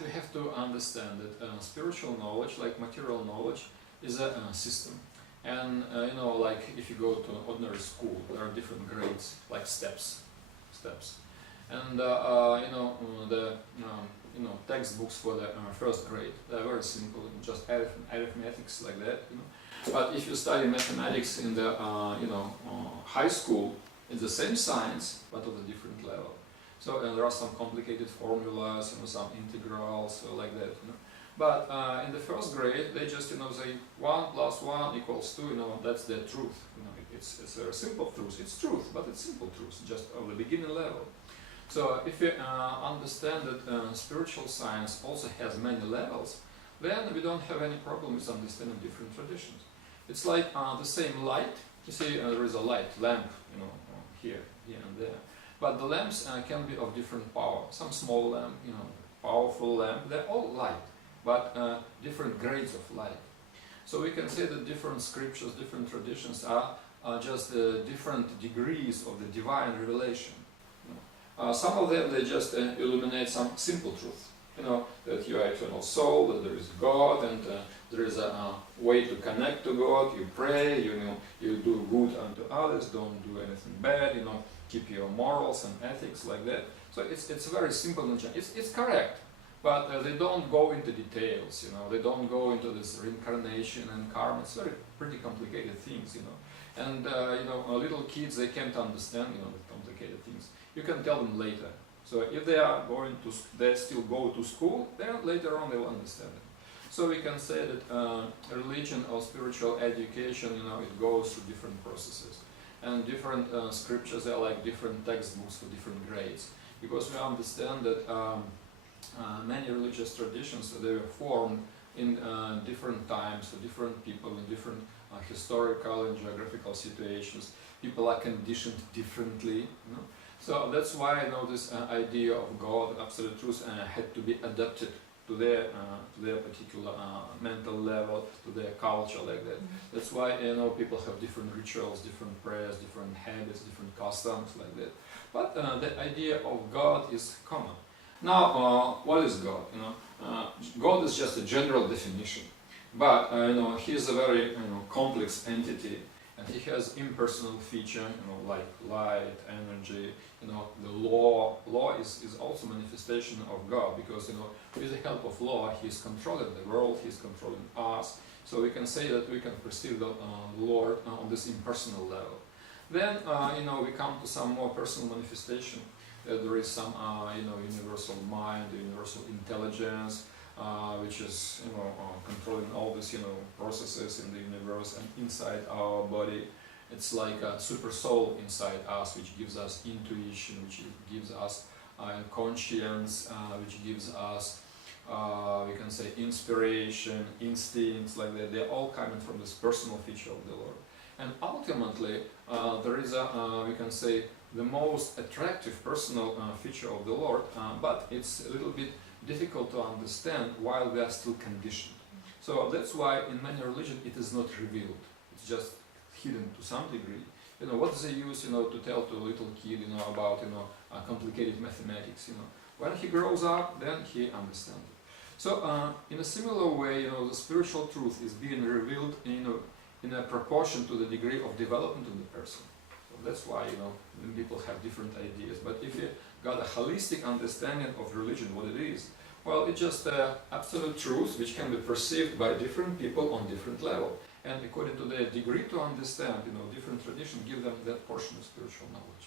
we have to understand that spiritual knowledge, like material knowledge, is a system. And like if you go to ordinary school, there are different grades, like steps. And the textbooks for the first grade, they're very simple, just arithmetics like that. But if you study mathematics in the high school, it's the same science, but at a different level. So there are some complicated formulas, some integrals, like that. But in the first grade, they just say 1 + 1 = 2. That's the truth. It's a simple truth. It's truth, but it's simple truth, just of the beginning level. So if you understand that spiritual science also has many levels, then we don't have any problem with understanding different traditions. It's like the same light. You see, there is a lamp, here and there. But the lamps can be of different power. Some small lamp, powerful lamp, they're all light, but different grades of light. So we can say that different scriptures, different traditions are just different degrees of the divine revelation. Some of them, they just illuminate some simple truth. That you are eternal soul, that there is God, and there is a way to connect to God. You pray, you do good unto others, don't do anything bad, keep your morals and ethics like that. So it's very simple. It's correct, but they don't go into details. They don't go into this reincarnation and karma. It's pretty complicated things. And little kids, they can't understand the complicated things. You can tell them later. So if they still go to school, then later on they will understand it. So we can say that religion or spiritual education, it goes through different processes. And different scriptures are like different textbooks for different grades. Because we understand that many religious traditions, they were formed in different times for different people in different historical and geographical situations. People are conditioned differently. So that's why this idea of God, absolute truth, had to be adapted to their particular mental level, to their culture, like that. That's why people have different rituals, different prayers, different habits, different customs, like that. But the idea of God is common. Now, what is God? God is just a general definition, but he is a very complex entity. And he has impersonal feature, like light, energy, the law. Law is also manifestation of God, because with the help of law, he is controlling the world, he is controlling us. So we can say that we can perceive the Lord on this impersonal level. Then, we come to some more personal manifestation. There is some, universal mind, universal intelligence, which is controlling all these processes in the universe and inside our body. It's like a super soul inside us, which gives us intuition, which gives us conscience, which gives us we can say inspiration, instincts, like that. They're all coming from this personal feature of the Lord. And ultimately there is we can say the most attractive personal feature of the Lord, but it's a little bit difficult to understand while we are still conditioned. So that's why in many religions it is not revealed. It's just hidden to some degree. What does it use, to tell to a little kid, about, complicated mathematics, When he grows up, then he understands it. So in a similar way, the spiritual truth is being revealed, in a proportion to the degree of development of the person. So that's why, people have different ideas. But if you got a holistic understanding of religion, what it is, well, it's just absolute truth which can be perceived by different people on different level. And according to their degree to understand, different traditions give them that portion of spiritual knowledge.